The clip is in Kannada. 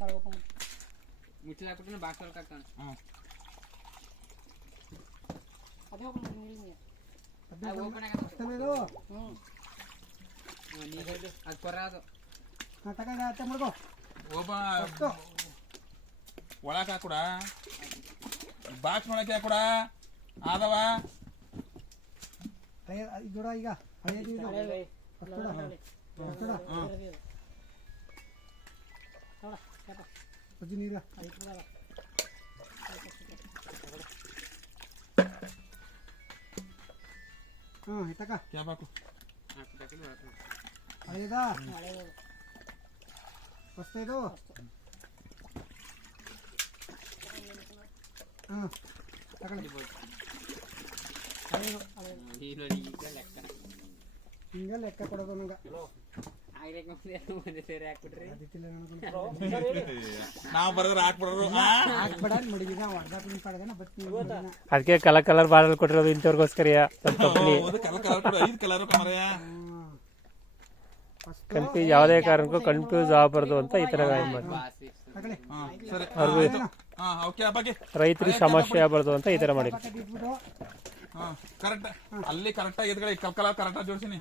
ಮುಚ್ಚಿ ಹಾಕ್ಬಿಟ್ಟು ಬಾಕ್ಸ್ ಒಳಗೆ ಹಾಕೋಣ. ಅದೇ ಓಪನ್ ಮಾಡಿ ಓಪನ್ ಆಗೋದು. ಅದು ಕೊರ ಅದು ಒಳಗೆ ಹಾಕೊಡ, ಬಾಕ್ಸ್ ಒಳಗೆ ಹಾಕೊಡ ಆದವ. ಜೋಡ ಈಗ ನೀರ ತಕ ಕ್ಯಾಬ್ ಹಾಕು. ಹಳೇದಾ ಹೊಸ ಇದು ಹಿಂಗ ಲೆಕ್ಕ ಕೊಡೋದು ನಂಗೆ ನಾವು ಬರೋದ್ರ ಹಾಕ್ಬಿಡೋರು. ಅದಕ್ಕೆ ಕಲರ್ ಕಲರ್ ಬಾಟಲ್ ಕೊಟ್ಟಿರೋದು ಇಂಥವ್ರಿಗೋಸ್ಕರ. ಕನ್ಫ್ಯೂಸ್ ಯಾವುದೇ ಕಾರಣಕ್ಕೂ ಕನ್ಫ್ಯೂಸ್ ಆಗಬಾರ್ದು ಅಂತ ಈ ತರ ರೈತರಿಗೆ ಸಮಸ್ಯೆ ಆಗಬಾರ್ದು ಅಂತ ಈ ತರ ಮಾಡಿ. ಕರೆಕ್ಟ್ ಅಲ್ಲಿ ಕರೆಕ್ಟ್ ಆಗಿ ಕಲ್ಕಲ ಕರೆಕ್ಟ್ ಜೋಡಿಸಿನಿ.